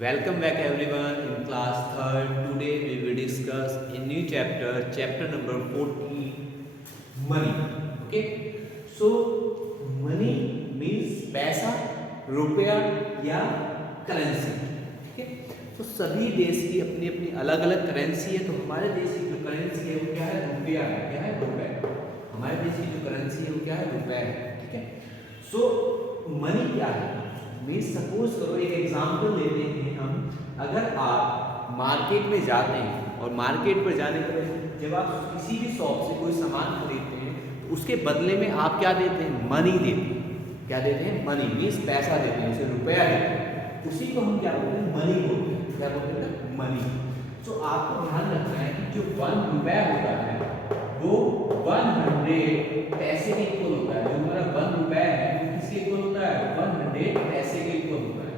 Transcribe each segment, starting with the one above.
Welcome back everyone in class 3rd. Today we will discuss a new chapter number 14, money. Okay. So money means पैसा, रुपया या currency. Okay. तो सभी देश की अपनी अपनी अलग अलग करेंसी है. तो हमारे देश की जो करेंसी है वो क्या है? रुपया है. क्या है? रुपया. हमारे देश की जो करेंसी है वो क्या है? रुपया है. ठीक है. सो मनी क्या है? मीन्स सपोज करो एक एग्जांपल लेते हैं हम. अगर आप मार्केट में जाते हैं और मार्केट पर जाने के बाद जब आप किसी भी शॉप से कोई सामान खरीदते हैं तो उसके बदले में आप क्या देते हैं? मनी देते हैं. क्या देते हैं? मनी. मीन्स पैसा देते हैं, उसे रुपया देते हैं. उसी को हम क्या बोलते हैं? मनी बोलते हैं. क्या बोलते हैं? मनी. तो आपको ध्यान रखना है कि जो 1 रुपया होता है वो 100 पैसे के इक्वल होता है. जो हमारा 1 रुपया है वो किसके इक्वल होता है? 100 पैसे के इक्वल होता है.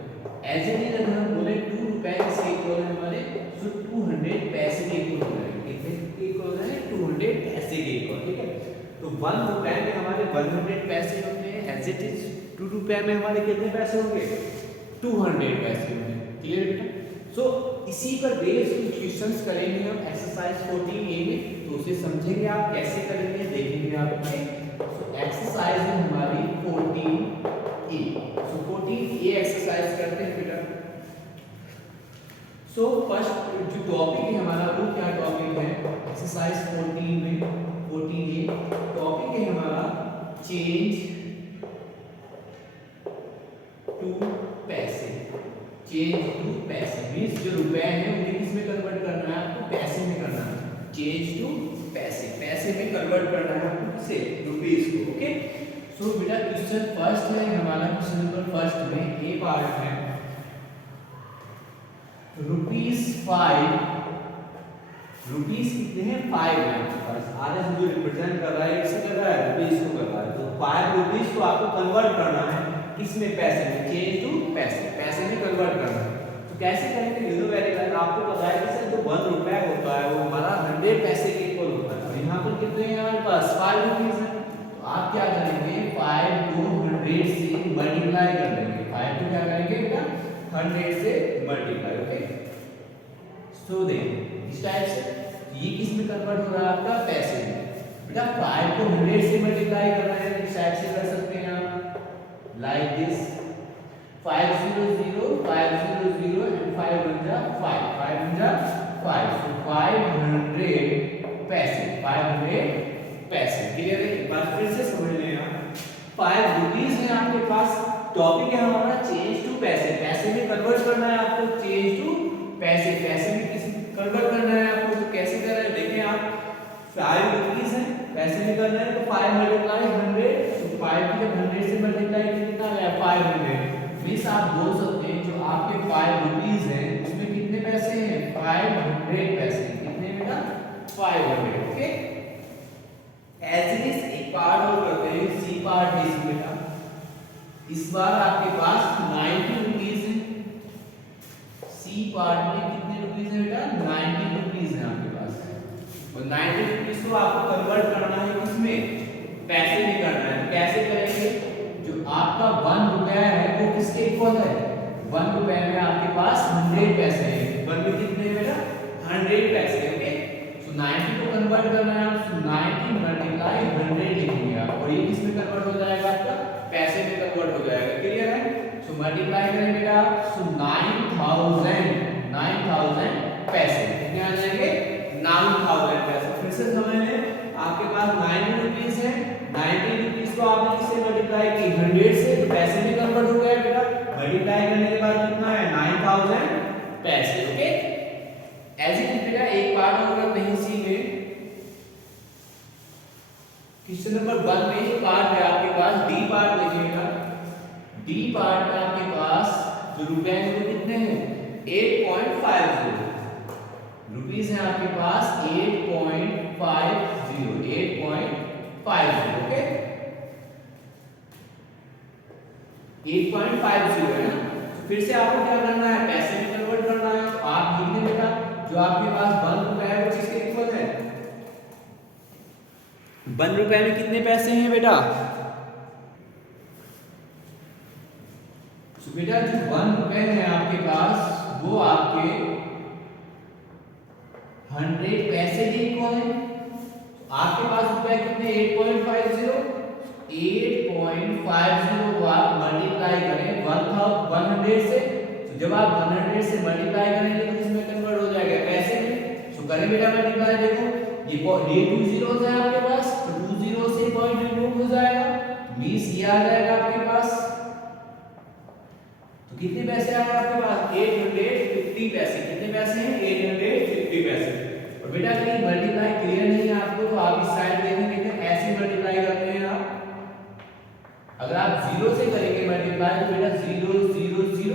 एज इट इज अगर हम बोले 2 रुपए किसके इक्वल है हमारे? सो 200 पैसे के इक्वल होता है. कितने के इक्वल है? 200 पैसे के इक्वल. ठीक है. तो 1 रुपए में हमारे 100 पैसे होते हैं. एज इट इज 2 रुपए में हमारे कितने पैसे होंगे? 200 पैसे होंगे. क्लियर बेटा? सो इसी पर बेस्ड कुछ क्वेश्चंस करेंगे हम एक्सरसाइज 14A में. तो उसे समझेंगे आप कैसे करेंगे, देखेंगे आप. सो एक्सरसाइज है हमारी 14A. सो 14A एक्सरसाइज करते हैं बेटा. सो फर्स्ट जो टॉपिक है हमारा वो क्या टॉपिक है? एक्सरसाइज 14 में 14A टॉपिक है हमारा चेंज टू पैसे. चेंज टू पैसे मीन्स जो रुपए हैं उन्हें किस में कन्वर्ट करना है? आपको पैसे में करना है. चेंज टू पैसे. पैसे में कन्वर्ट करना है आपको. किसे? रुपीस को. ओके. सो बेटा क्वेश्चन फर्स्ट है हमारा. क्वेश्चन नंबर फर्स्ट में ए पार्ट है ₹5. रुपीस कितने हैं? 5 है आपके पास. आर एस जो रिप्रेजेंट कर रहा है किसे कर रहा है? रुपीस को कर रहा है. तो 5 रुपीस को आपको कन्वर्ट करना है किसमें? पैसे में. चेंज टू पैसे. पैसे में कन्वर्ट करना है. तो कैसे करेंगे? You know very well. आपको पता है कि सर जो 1 रुपया होता है वो हमारा 100 पैसे के इक्वल होता है. और यहाँ पर कितने हैं हमारे पास? 5 रुपीस है. तो आप क्या करेंगे? 5 को 100 से मल्टीप्लाई कर देंगे. 5 को क्या करेंगे बेटा? 100 से मल्टीप्लाई. ओके. सो देखिए इस टाइप से ये किस में कन्वर्ट हो रहा है? आपका पैसे में. बेटा 5 को 100 से मल्टीप्लाई करना है. इस टाइप से कर सकते हैं आप लाइक दिस. 500 500 and 5 1 जा 5. 5 1 जा 5. so 500 पैसे. 500 पैसे. क्लियर है? एक बार फिर से समझ लें आप. 5 रुपीस है आपके पास. टॉपिक है हमारा चेंज टू पैसे. पैसे में कन्वर्ट करना है आपको. चेंज टू पैसे. पैसे में किस कन्वर्ट करना है आपको? तो कैसे कर रहे हैं देखिए आप. 5 रुपीस है पैसे में करना है. तो 5 मल्टीप्लाई 100. तो 5 को जब 100 से मल्टीप्लाई कितना आया? 500. मींस आप बोल सकते हैं जो आपके 5 रुपीस हैं उसमें कितने पैसे हैं? 500 पैसे. कितने बेटा? 500. ओके. एज इट इज एक पार्ट और करते हैं. सी पार्ट इज बेटा इस बार आपके पास 90 रुपीस है. सी पार्ट में कितने रुपीस है बेटा? 90 रुपीस है आपके पास. और 90 रुपीस को आपको कन्वर्ट करना है किसमें? पैसे में करना है. तो कैसे करेंगे? जो आपका 1 रुपया है वो किसके इक्वल है? 1 रुपया में आपके पास 100 पैसे हैं. 1 में कितने हैं बेटा? 100 पैसे. ओके. सो 90 को कन्वर्ट करना है आप. 90 मल्टीप्लाई 100 लिखेंगे आप. और ये किस में कन्वर्ट हो जाएगा? आपका पैसे में कन्वर्ट हो जाएगा. क्लियर है? सो मल्टीप्लाई करेंगे बेटा. सो 9000 पैसे. कितने आ जाएंगे? 9000 पैसे. फिर से समझ लें. आपके पास 90 रुपीस है. 90 रुपीस को आपने किससे मल्टीप्लाई की? 100 से. तो पैसे में कन्वर्ट हो गया बेटा. मल्टीप्लाई करने के बाद कितना है? 9000 पैसे. ओके. एज इट इज बेटा एक पार्ट और करते हैं इसी में. क्वेश्चन नंबर 1 में एक पार्ट है आपके पास. डी पार्ट देखिएगा. डी पार्ट में आपके पास जो रुपए हैं वो कितने हैं? 8.50 रुपीस है आपके पास. 8.50 ओके. 8.50 है ना. तो फिर से आपको क्या करना है? पैसे में कन्वर्ट करना है. तो आप लिख दें बेटा जो आपके पास 1 रुपया है वो किसके इक्वल है? 1 रुपया में कितने पैसे हैं बेटा? तो बेटा जो 1 रुपए है आपके पास वो आपके 100 पैसे के इक्वल है। आपके पास रुपए कितने 8.50 को आप मल्टीप्लाई करें 100 से। तो जब आप 100 से मल्टीप्लाई करेंगे तो किसमें कन्वर्ट हो जाएगा पैसे में। तो करें बेटा मल्टीप्लाई, देखो ये 2 जीरोस है आपके पास, तो 2 जीरो से पॉइंट रिमूव हो जाएगा, 20 ये आ जाएगा आपके पास। तो कितने पैसे आए आपके पास 850 पैसे। कितने पैसे हैं 850 पैसे। और बेटा कहीं मल्टीप्लाई क्लियर नहीं है आपको तो आप इस साइड देखेंगे कि ऐसे मल्टीप्लाई करते हैं आप। अगर आप 0 से करेंगे मल्टीप्लाई तो बेटा 0 0 0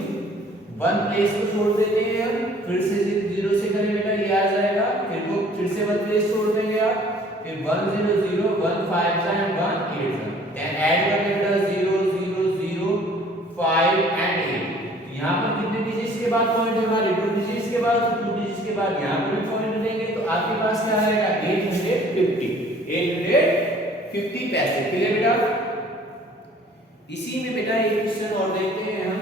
1 प्लेस को छोड़ देते हैं हम, फिर से 0 से करें बेटा ये आ जाएगा, फिर से 1 प्लेस छोड़ देंगे आप, फिर 1 0 0 1 5 एंड 1 8 देन ऐड करके बेटा 0 0 0 5 एंड 8। यहां पर कितने डिजिट्स के बाद पॉइंट है हमारे 2 डिजिट्स के बाद, 2 डिजिट्स के बाद यहां पर भी पॉइंट देंगे तो आपके पास क्या आएगा 850 पैसे। क्लियर बेटा। इसी में बेटा एक क्वेश्चन और देखते हैं हम।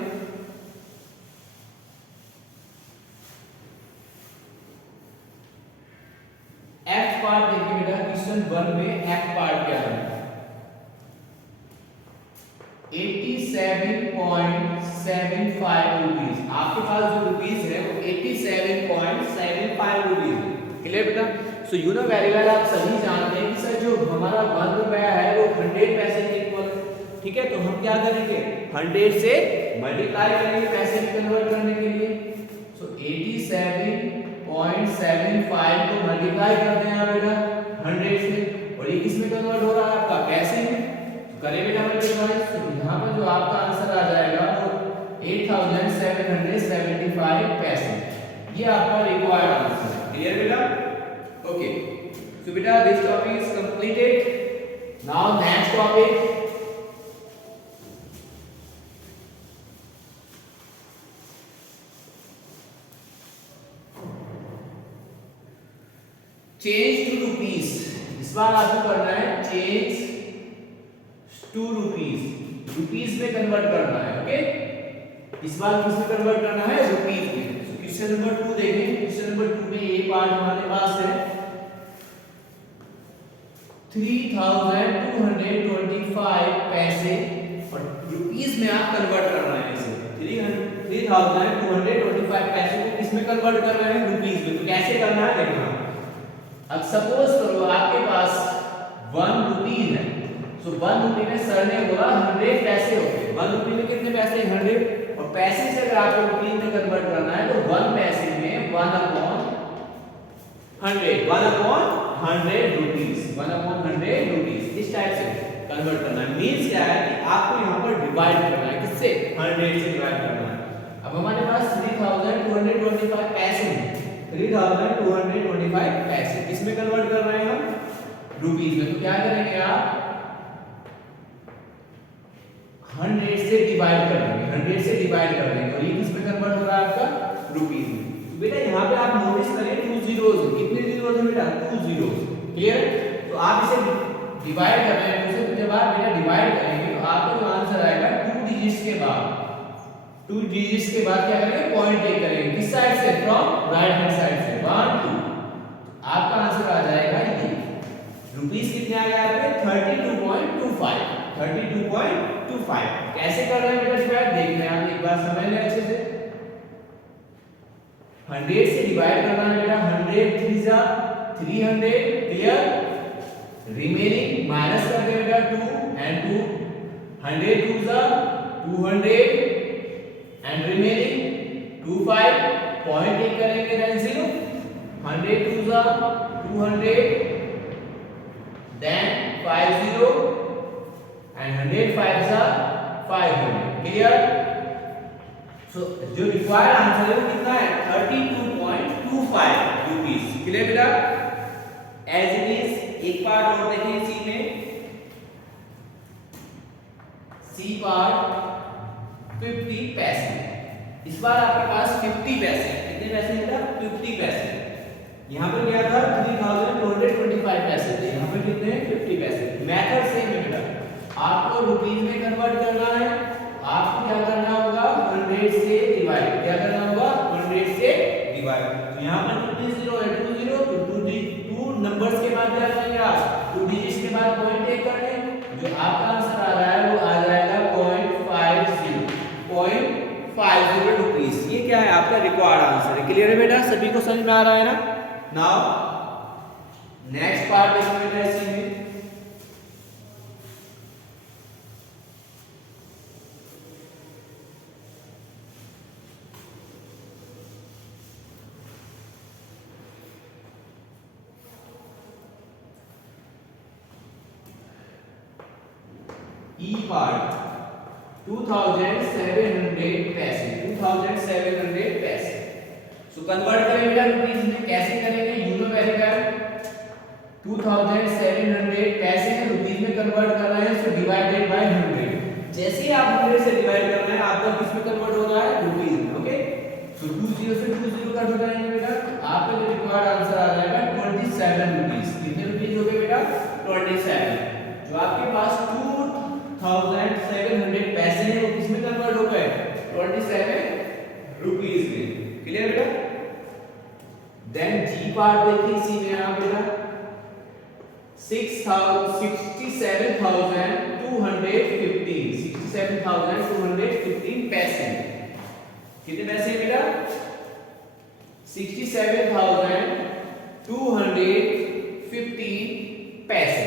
एफ पार्ट देखिए बेटा, क्वेश्चन 1 में एफ पार्ट क्या है 87.75 रुपीस। आपके पास जो रुपीस है वो 87.75 रुपीस है। क्लियर बेटा। So you know very well, आप सभी जानते हैं कि सर जो हमारा 1 रुपया है वो 100 पैसे के इक्वल है। ठीक है, तो हम क्या करेंगे 100 से मल्टीप्लाई करेंगे पैसे में कन्वर्ट करने के लिए। सो 87.75 को मल्टीप्लाई करते हैं बेटा 100 से, और ये किस में कन्वर्ट हो रहा है आपका पैसे में। तो करें बेटा मल्टीप्लाई, तो यहां पर जो आपका आंसर आ जाएगा वो 8775 पैसे। ये आपका रिक्वायर्ड आंसर है। क्लियर बेटा। ओके, सो बेटा this topic is completed. Now next topic change to rupees. इस बार आपको करना है चेंज टू रुपीस, रुपीस में कन्वर्ट करना है। ओके, इस बार किस में कन्वर्ट करना है रुपीस में। तो क्वेश्चन नंबर 2 देखें। क्वेश्चन नंबर 2 में ये पार्ट हमारे पास है 3225 पैसे और रुपीस में आप कन्वर्ट करना है इसे। 3225 पैसे को किस में कन्वर्ट कर रहे हैं रुपीस में। तो कैसे करना है देखना। अब सपोज करो आपके पास 1 रुपी है। सो 1 रुपी में सर ने बोला 100 पैसे होते हैं। 1 रुपी में कितने पैसे 100, और पैसे से अगर आपको रुपी में कन्वर्ट करना है तो 1 पैसे में 1/100 रुपीस, 1/100 रुपीस इस टाइप से कन्वर्ट करना है। मींस क्या है कि आपको यहां पर डिवाइड करना है, किससे 100 से डिवाइड करना है। अब हमारे पास 3225 पैसे हैं, 3225 पैसे किसमें कन्वर्ट कर रहे हैं हम रुपीस में। तो क्या करेंगे आप 100 से डिवाइड कर देंगे, 100 से डिवाइड कर देंगे और ये किसमें कन्वर्ट हो रहा है आपका रुपीस में। तो बेटा यहाँ पे आप नोटिस करें 2 जीरोस, कितने जीरोस हैं बेटा 2 जीरोस। क्लियर। तो आप इसे डिवाइड कर रहे हैं, तो जब आप बेटा डिवाइड करेंगे तो आपको जो आंसर आएगा 2 डिजिट्स के बाद, 2 डिजिट्स के बाद क्या करेंगे पॉइंट टेक करेंगे किस साइड से फ्रॉम राइट हैंड साइड से 1 2। आपका आंसर आ जाएगा ये रुपीस कितने आ गए आपके 32.25, 32.25। कैसे कर रहे हैं बेटा डिवाइड देखना है आप, एक बार समझ लें अच्छे से। 100 से डिवाइड करना है बेटा, 100 3 जा 300 क्लियर, रिमेनिंग माइनस कर दें बेटा 2 एंड 2, 100 2 जा 200 एंड रिमेनिंग 25 पॉइंट टेक करेंगे देन 0, 100 2 जा 200 देन 50 एंड 100 5 जा 500 क्लियर। सो जो रिक्वायर्ड आंसर है वो कितना है 32.25 रुपीस। क्लियर बेटा। एज इट इज एक पार्ट और देखिए सी में, सी पार्ट 50 पैसे। इस बार आपके पास 50 पैसे, कितने पैसे बेटा 50 पैसे। यहाँ पर क्या था 3225 पैसे थे, यहाँ पर कितने 50 पैसे। मेथड सेम है बेटा, आपको रुपीस में कन्वर्ट करना है, आपको क्या करना होगा 100 से डिवाइड, क्या करना होगा 100 यहाँ पर 2 है 20 तो 2 नंबर्स के बाद क्या करेंगे आप 2 डिजिट्स के बाद पॉइंट टेक कर लें, जो आपका आंसर आ रहा है वो आ जाएगा 0.50 रुपीस। ये क्या है आपका रिक्वायर्ड आंसर है। क्लियर है बेटा, सभी को समझ में आ रहा है ना। नाउ नेक्स्ट पार्ट देखिए बेटा इसी में ई पार्ट 2700 पैसे, 2700 पैसे। सो कन्वर्ट करें बेटा रुपीस में, कैसे करेंगे, यू नो वेरी वेल 2700 पैसे हैं रुपीस में कन्वर्ट कर रहे हैं, सो डिवाइडेड बाय 100। जैसे ही आप 100 से डिवाइड कर रहे हैं आपका किस में कन्वर्ट हो रहा है, रुपीस में। ओके, सो 20 से 20 कर दो बेटा, आपका जो रिक्वायर्ड आंसर आ जाएगा 27 रुपीस। कितने रुपीस हो गए बेटा, 27। जो आपके पास 2700 पैसे हैं वो किस में कन्वर्ट हो गए, 27 रुपीस में। क्लियर बेटा। देन जी पार्ट देखिए इसी में आप बेटा 67,215 पैसे। कितने पैसे हैं बेटा, 67,215 पैसे।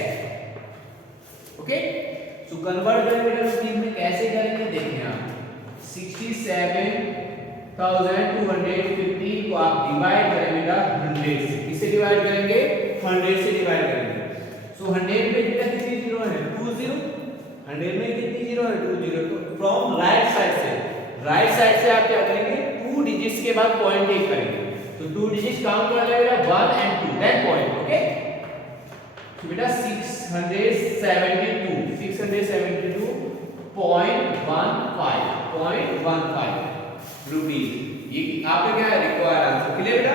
ओके, सो कन्वर्ट करें बेटा रुपीस में, कैसे करेंगे देखें आप 67,215 को आप डिवाइड करें बेटा 100 से। किससे डिवाइड करेंगे, 100 से डिवाइड करेंगे। सो 100 में बेटा कितनी जीरो है, 20। 100 में कितनी जीरो है, 20। तो फ्रॉम राइट साइड से आप क्या करेंगे, 2 डिजिट्स के बाद पॉइंट टेक करेंगे। तो 2 डिजिट्स काउंट कर लेंगे बेटा 1 and 2, देन पॉइंट। ओके, तो बेटा 672.15 रुपीस। ये आपका क्या है, रिक्वायर्ड आंसर। क्लियर बेटा।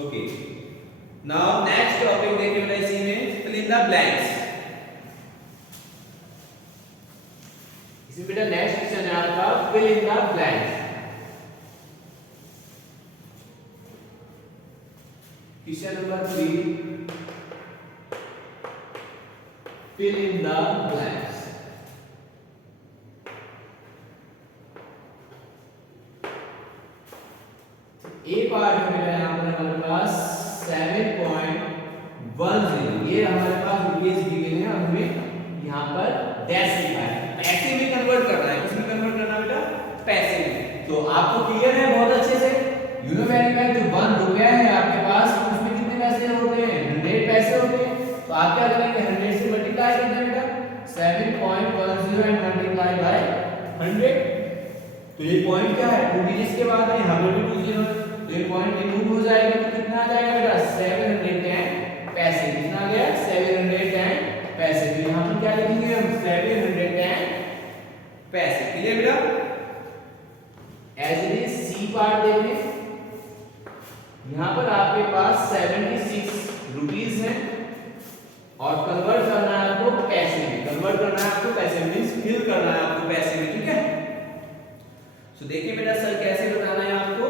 ओके, नाउ नेक्स्ट टॉपिक देखिए बेटा इसी में फिल इन द ब्लैंक्स। इसी बेटा नेक्स्ट क्वेश्चन है आपका fill in the blanks. Question number 3, fill in the blanks। A part में मेरा यहाँ पर हमारे पास 7.10, ये हमारे पास रुपीस दी गई है, हमें यहाँ पर डैश लिखा है। पैसे में कन्वर्ट करना है, किसमें कन्वर्ट करना है बेटा, पैसे में। तो आपको क्लियर है बहुत अच्छे से, यू नो वेरी वेल। जो 1 रुपया है आपके पास उसमें कितने पैसे होते हैं, 100 पैसे होते हैं। तो आप क्या करेंगे, 100 से मल्टीप्लाई कर दें बेटा, 7.10 एंड मल्टीप्लाई बाय 100। तो ये पॉइंट क्या है, 2 डिजिट्स के बाद है, यहाँ पर भी 2 जीरो, तो ये पॉइंट रिमूव हो जाएगा। तो कितना आ जाएगा बेटा, 710 पैसे। कितना आ गया, 710 पैसे। तो यहाँ पर क्या लिखेंगे हम, 710 पैसे। क्लियर बेटा। As it is C part देखें, यहाँ पर आपके पास 76 रुपीस है और कन्वर्ट करना है आपको पैसे में, कन्वर्ट करना है आपको पैसे में, मींस फिल करना है आपको पैसे में। ठीक है, सो देखिए बेटा सर कैसे बताना है आपको।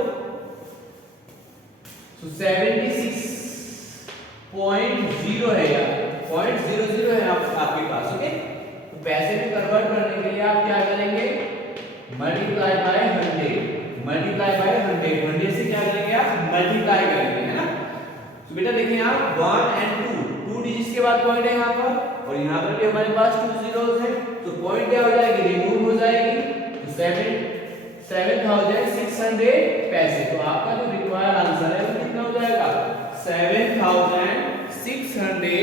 सो 76.0 है या 0.00 है आपके पास। ओके, तो पैसे में कन्वर्ट करने के लिए आप क्या करेंगे, मल्टीप्लाई बाय 100, मल्टीप्लाई बाय 100। 100 से क्या करेंगे आप, मल्टीप्लाई करेंगे, है ना। तो बेटा देखिए आप 1 and 2 डिजिट्स के बाद पॉइंट है यहाँ पर, और यहाँ पर भी हमारे पास 2 जीरोस हैं। तो पॉइंट क्या हो जाएगी, रिमूव हो जाएगी। तो 7,600 पैसे। तो आपका जो रिक्वायर्ड आंसर है वो कितना हो जाएगा, 7,600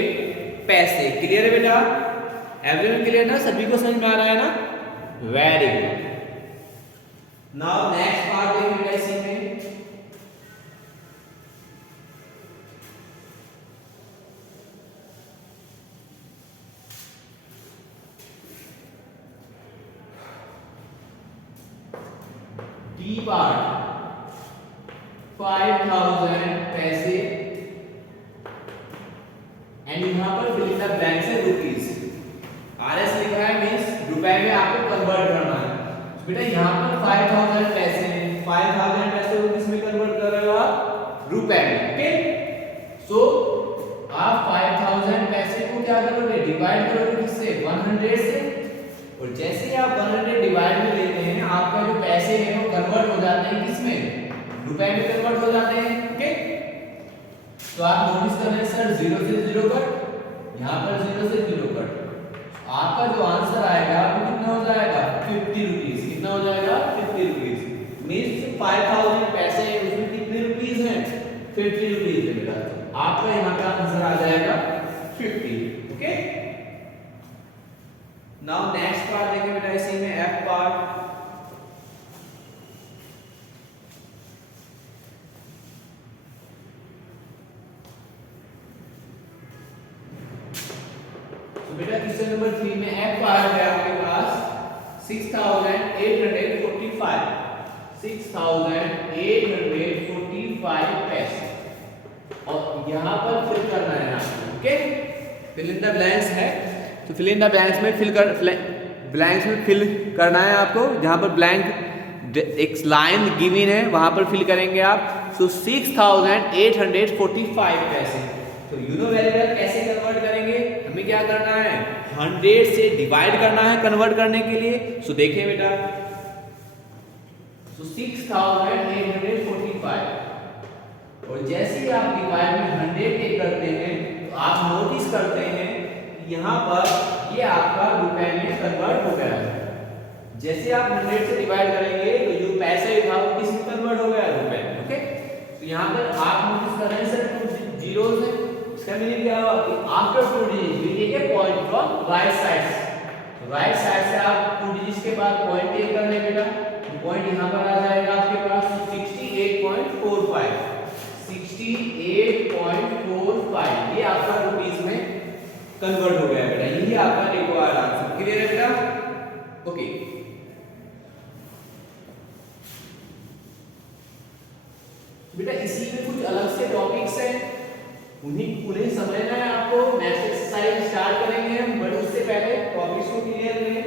पैसे। क्लियर है बेटा, एवरीवन क्लियर ना, सभी को समझ में आ रहा है ना, very good. Now next part देखिए इसी में डी पार्ट 5000 पैसे एंड यहाँ पर फिल इन द ब्लैंक्स है रुपीस। आरएस लिखा है मींस रुपए में आपको कन्वर्ट करना है। बेटा यहाँ पर 5000 पैसे हैं, 5000 पैसे को किस में कन्वर्ट कर रहे हो आप, क्या करोगे, डिवाइड करोगे किससे, 100 से। और जैसे ही आप 100 डिवाइड में लेते हैं, आपका जो पैसे हैं वो कन्वर्ट हो जाते हैं किसमें, रुपए में कन्वर्ट हो जाते हैं। ओके, तो आप नोटिस कर रहे हैं सर 0 से 0 कट, यहाँ पर 0 से 0 कट, आपका जो आंसर आएगा वो कितना हो जाएगा, 50 रुपीज। कितना हो जाएगा, 50 रुपीज। मीन्स 5000 पैसे हैं, उसमें कितने रुपीज हैं, 50 रुपीज है बेटा। आपका यहाँ का आंसर आ जाएगा 50। ओके, नाउ नेक्स्ट पार्ट देखें बेटा, इसी में एफ पार्ट। बेटा क्वेश्चन नंबर 3 में एफ आ गया आपके पास 6845 6845 पैसे, और यहां पर फिल करना है आपको। Okay, fill in the blanks है, तो फिल इन द ब्लैंक्स में फिल करना है आपको। जहां पर ब्लैंक एक लाइन गिवन है वहां पर फिल करेंगे आप। सो 6845 पैसे। तो यू नो वेरी वेल कैसे कन्वर्ट करेंगे, हमें क्या करना है, 100 से डिवाइड करना है कन्वर्ट करने के लिए। सो देखिए बेटा, सो 6845, और जैसे ही आप डिवाइड में 100 टेक करते हैं तो आप नोटिस करते हैं कि यहाँ पर ये आपका रुपए में कन्वर्ट हो गया है। जैसे आप 100 से डिवाइड करेंगे तो जो पैसे था वो किस में कन्वर्ट हो गया, रुपए में। ओके, तो यहाँ पर आप नोटिस कर रहे हैं सर 2 जीरोस है, इसका मीनिंग क्या हुआ कि after 2 digit we take a point from right side. तो राइट साइड से आप 2 डिजिट्स के बाद पॉइंट टेक कर लें बेटा, तो पॉइंट यहां पर आ जाएगा आपके पास 68.45 68.45, ये आपका रुपीस में कन्वर्ट हो गया बेटा। यही आपका रिक्वायर्ड आंसर। क्लियर है बेटा? ओके, बेटा इसी में कुछ अलग से टॉपिक्स हैं, उन्हें समझना है आपको। नेक्स्ट एक्सरसाइज स्टार्ट करेंगे हम, बट उससे पहले टॉपिक्स को क्लियर करें।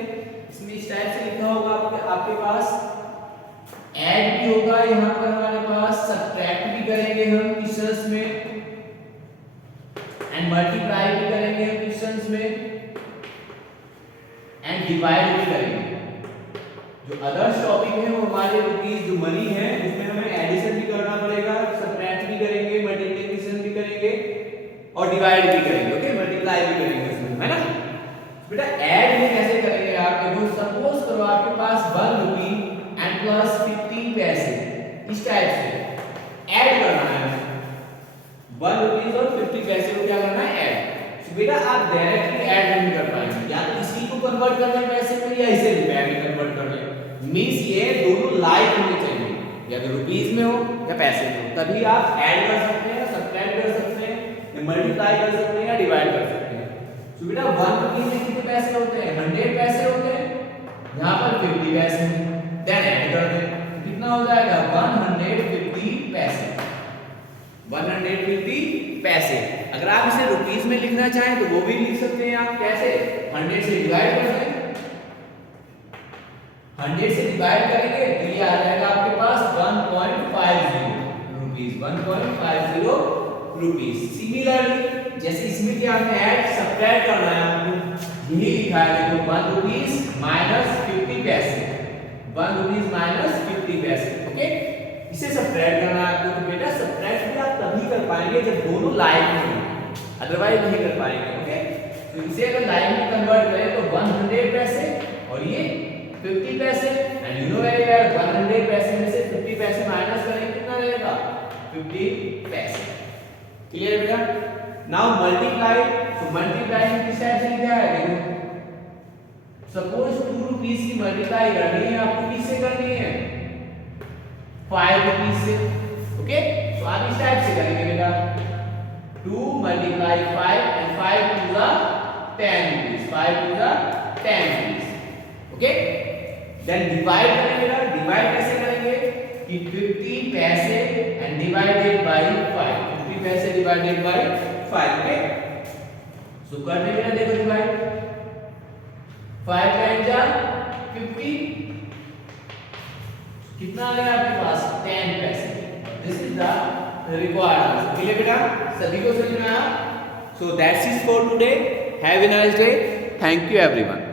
इसमें इस टाइप से लिखा होगा आपके पास ऐड भी होगा, यहाँ पर हमारे पास सब्ट्रैक्ट भी करेंगे हम क्वेश्चंस में, एंड मल्टीप्लाई भी करेंगे हम क्वेश्चंस में, एंड डिवाइड भी करेंगे। जो अदर्स टॉपिक है वो हमारे रुपीस जो मनी है उसमें हमें एडिशन भी करना पड़ेगा, सब्ट्रैक्ट भी करेंगे, मल्टीप्लिकेशन भी करेंगे और डिवाइड भी करेंगे। ओके, मल्टीप्लाई भी करेंगे उसमें, है ना बेटा। ऐड में कैसे करेंगे आप, देखो सपोज करो आपके पास 1 रुपी एंड प्लस 50 पैसे, इस टाइप से ऐड करना है 1 रुपीस और 50 पैसे को क्या करना है, ऐड। तो बेटा आप डायरेक्टली ऐड नहीं कर पाएंगे, या तो इसी को कन्वर्ट करना है पैसे में या इसे रुपए में कन्वर्ट करना है। मींस ये दोनों लाइक होने चाहिए, या तो रुपीस में हो या पैसे में हो, तभी आप ऐड कर सकते हैं, सब्ट्रैक्ट कर सकते हैं, या मल्टीप्लाई कर सकते हैं, या डिवाइड कर सकते हैं। तो बेटा 1 रुपीस में कितने पैसे होते हैं, 100 पैसे होते हैं, यहाँ पर 50 पैसे हैं, देन ऐड कर दें, कितना हो जाएगा 150 पैसे, 150 पैसे। अगर आप इसे रुपीस में लिखना चाहें तो वो भी लिख सकते हैं आप, कैसे, 100 से डिवाइड कर दें, 100 से डिवाइड करेंगे तो ये आ जाएगा आपके पास 1.50 रुपीस, 1.50 रुपीस। सिमिलरली जैसे इसमें क्या हमने ऐड सब्ट्रैक्ट करना है आपको, यही लिखा है देखो 1 रुपीस माइनस 50 पैसे, 1 रुपीस माइनस 50 पैसे। ओके, इसे सब्ट्रैक्ट करना है आपको। तो बेटा सब्ट्रैक्ट भी आप तभी कर पाएंगे जब दोनों लाइन में हो, अदरवाइज नहीं कर पाएंगे। ओके, तो इसे अगर लाइन में कन्वर्ट करें तो 100 पैसे और ये 50 पैसे, and you know very well 100 पैसे में से 50 पैसे माइनस करेंगे कितना रहेगा, 50 पैसे। क्लियर बेटा? नाउ मल्टीप्लाई, तो मल्टीप्लाई किस टाइप से लिखा है, देखो सपोज 2 रुपीस की मल्टीप्लाई करनी है आपको, किससे करनी है, 5 रुपीस से। ओके, तो आप इस टाइप से करेंगे बेटा, 2 multiply 5 and 5 to the 10 rupees, 5 to the 10 rupees. Okay, then divide करेंगे बेटा। डिवाइड कैसे करेंगे कि 50 पैसे एंड डिवाइडेड बाय 5, 50 पैसे डिवाइडेड बाय 5। ओके, सो करने बेटा देखो डिवाइड, 5 टाइम्स 50, कितना आ गया आपके पास 10 पैसे। This is the required answer. Clear बेटा? सभी को समझ में आया? So that's it for today. Have a nice day. Thank you everyone.